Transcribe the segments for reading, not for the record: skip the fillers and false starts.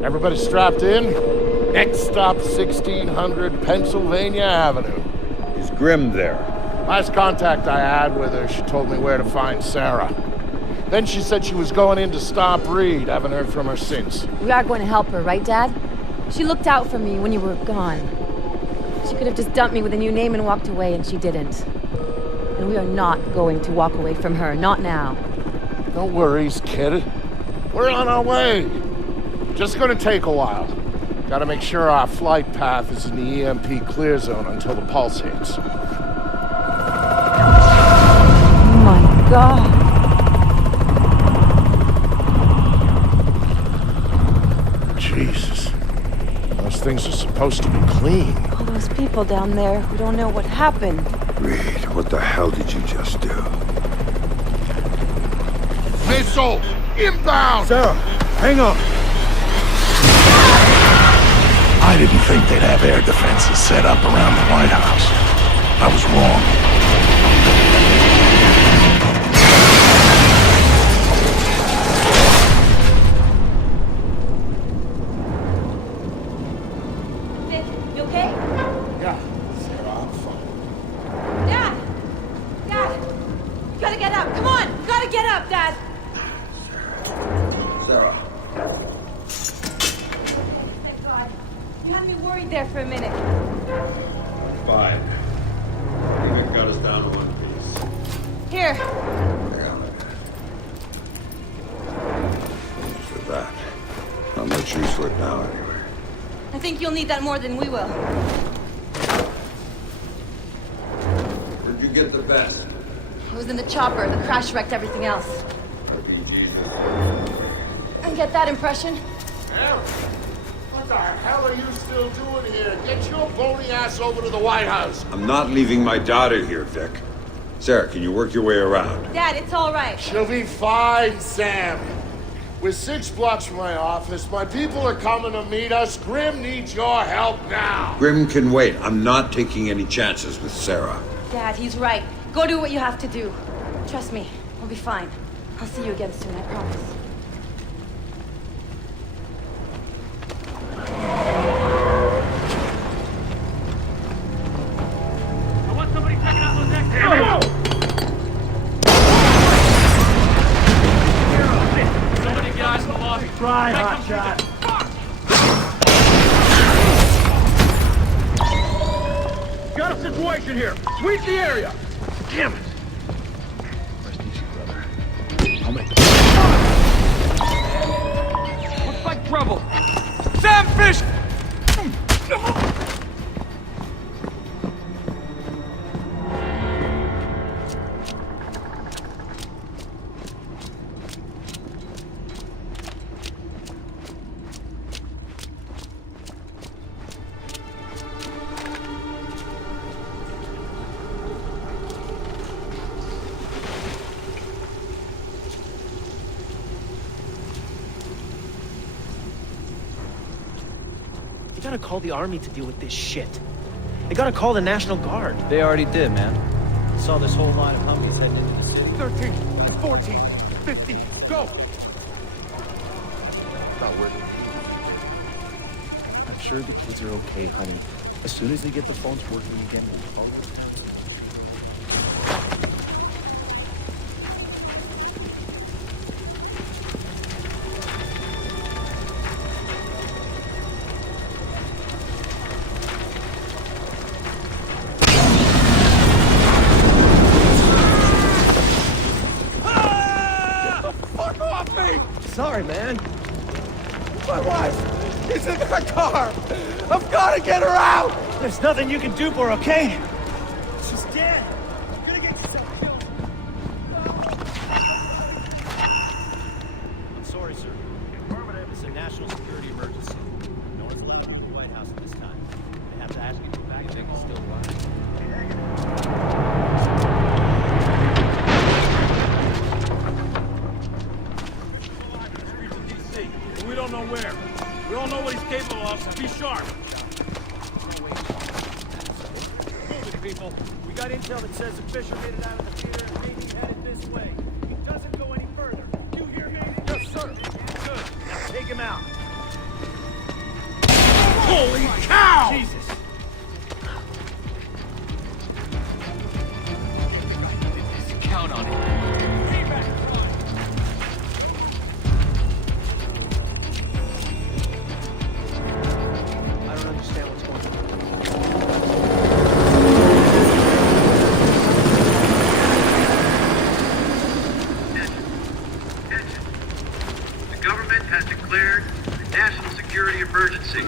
Everybody strapped in? Next stop, 1600 Pennsylvania Avenue. Is Grimm there? Last contact I had with her, she told me where to find Sarah. Then she said she was going in to stop Reed. Haven't heard from her since. We are going to help her, right, Dad? She looked out for me when you were gone. She could have just dumped me with a new name and walked away, and she didn't. And we are not going to walk away from her, not now. No worries, kid. We're on our way. Just gonna take a while. Gotta make sure our flight path is in the EMP clear zone until the pulse hits. Oh my God. Jesus. Those things are supposed to be clean. All those people down there who don't know what happened. Reed, what the hell did you just do? Missile! Inbound! Sarah, hang on! I didn't think they'd have air defenses set up around the White House. I was wrong. You okay? Yeah, Sarah, I'm fine. Dad! Dad! You gotta get up! Come on! You gotta get up, Dad! Sarah. Thank God. You had me worried there for a minute. Fine. Even got us down to one piece. Here. Thanks for that. Not much use for it now, anyway. I think you'll need that more than we will. Where'd you get the vest? I was in the chopper. The crash wrecked everything else. Fucking Jesus. I get that impression. Sarah, what the hell are you still doing here? Get your bony ass over to the White House. I'm not leaving my daughter here, Vic. Sarah, can you work your way around? Dad, it's all right. She'll be fine, Sam. We're 6 blocks from my office. My people are coming to meet us. Grimm needs your help now. Grimm can wait. I'm not taking any chances with Sarah. Dad, he's right. Go do what you have to do. Trust me, we'll be fine. I'll see you again soon, I promise. I want somebody checking out those exits. Somebody get eyes on the lobby. Try, hotshot. Got a situation here. Sweep the area. Damn it. Rest easy, brother. I'll make the... Looks like trouble. Sam Fish! You gotta call the army to deal with this shit. They gotta call the National Guard. They already did, man. Saw this whole line of Humvees heading into the city. 13, 14, 15, go! Not worth it. I'm sure the kids are okay, honey. As soon as they get the phones working again, we'll call you. Sorry, man. My wife is in the car. I've gotta get her out. There's nothing you can do for her, okay? She's dead. You're gonna get yourself killed. I'm sorry, sir. Affirmative. It's a national security emergency. No one's allowed to leave the White House at this time. They have to ask you to go back. They can still run. We don't know where. We don't know what he's capable of, so be sharp. Move it, people. We got intel that says the Fisher made it out of the theater and maybe headed this way. He doesn't go any further. You hear me? Yes, sir. Good. Now take him out. Holy cow! Jesus! Count on it. I don't understand what's going on. The government has declared a national security emergency.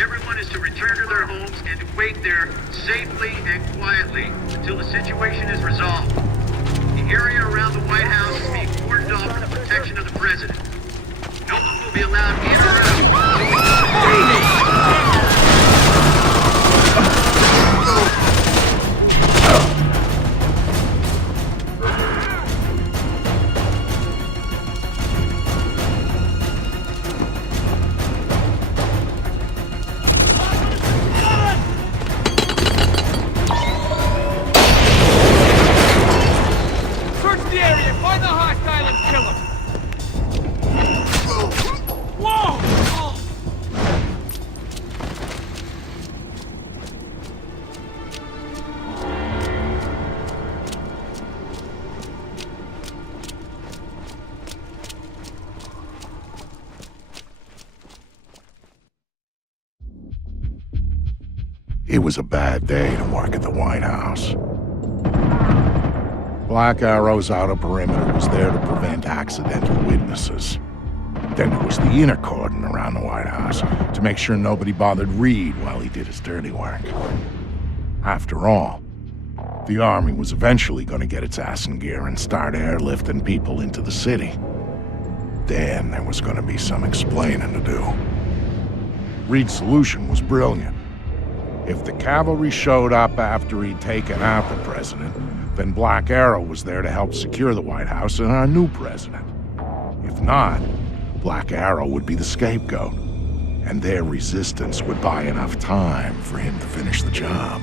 Everyone is to return to their homes and to wait there safely and quietly until the situation is resolved. The area around the White House is being cordoned off for the protection of the president. No one will be allowed in or out. Search the area, find the hostile and kill him! Whoa! It was a bad day to work at the White House. Black Arrow's outer perimeter was there to prevent accidental witnesses. Then there was the inner cordon around the White House to make sure nobody bothered Reed while he did his dirty work. After all, the army was eventually going to get its ass in gear and start airlifting people into the city. Then there was going to be some explaining to do. Reed's solution was brilliant. If the cavalry showed up after he'd taken out the president, then Black Arrow was there to help secure the White House and our new president. If not, Black Arrow would be the scapegoat, and their resistance would buy enough time for him to finish the job.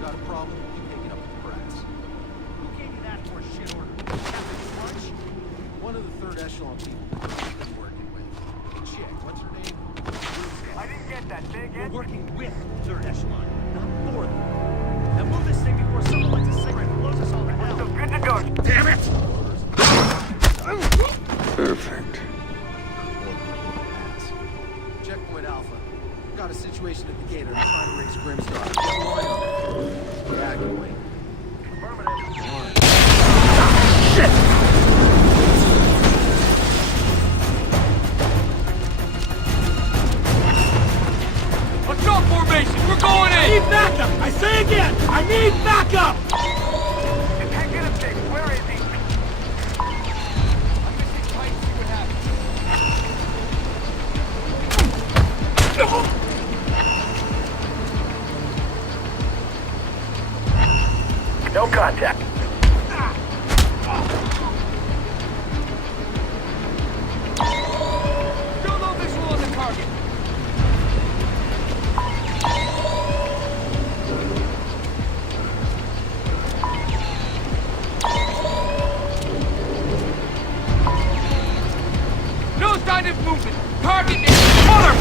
Got a problem? You take it up with the press. Who gave you that for a shit order? Captain Crunch? One of the third echelon people we've been working with. Chick, what's her name? I didn't get that, big head. We're working with third echelon, not for them. Now move this thing before someone lights a cigarette and blows us all to hell. Good to go. Damn it! Perfect. Checkpoint Alpha. Got a situation at the gate. I'm trying to raise Grimstar. Get a line on it. Yeah, I can wait. Assault formation, we're going in! I need backup! I say again, I need backup! You can't get him, Dick. Where is he? I'm gonna sit tight and see what happens. No contact. Still no visual on the target. No sign of movement. Target is color.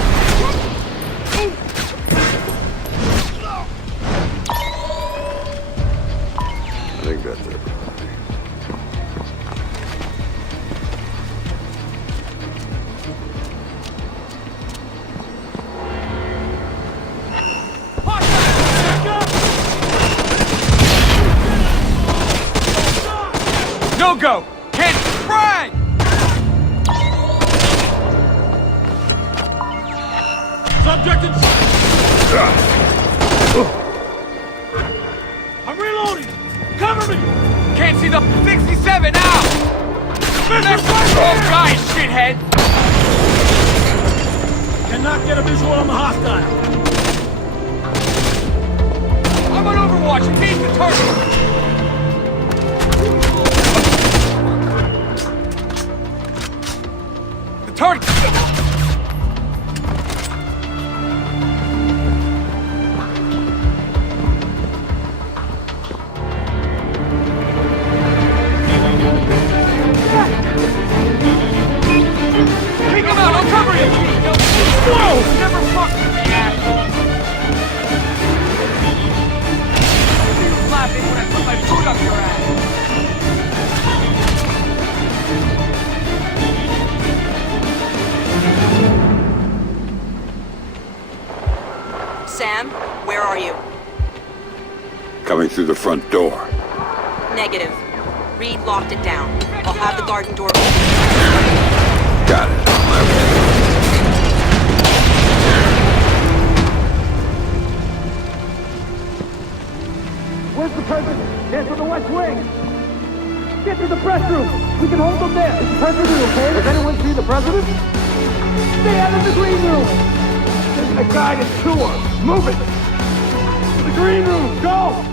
I think that's everybody. No go. Can't frag. Subject in I'm reloading! Cover me! Can't see the 67 now. That's wrong guy, shithead. Cannot get a visual on the hostile. I'm on Overwatch. Engage the target. through the front door. Negative. Reed locked it down. I'll have the garden door open. Got it. On my way. Where's the president? Get to the west wing! Get to the press room! We can hold them there! Is the president okay? Has anyone seen the president? Stay out of the green room! There's a guided tour! Move it! To the green room! Go!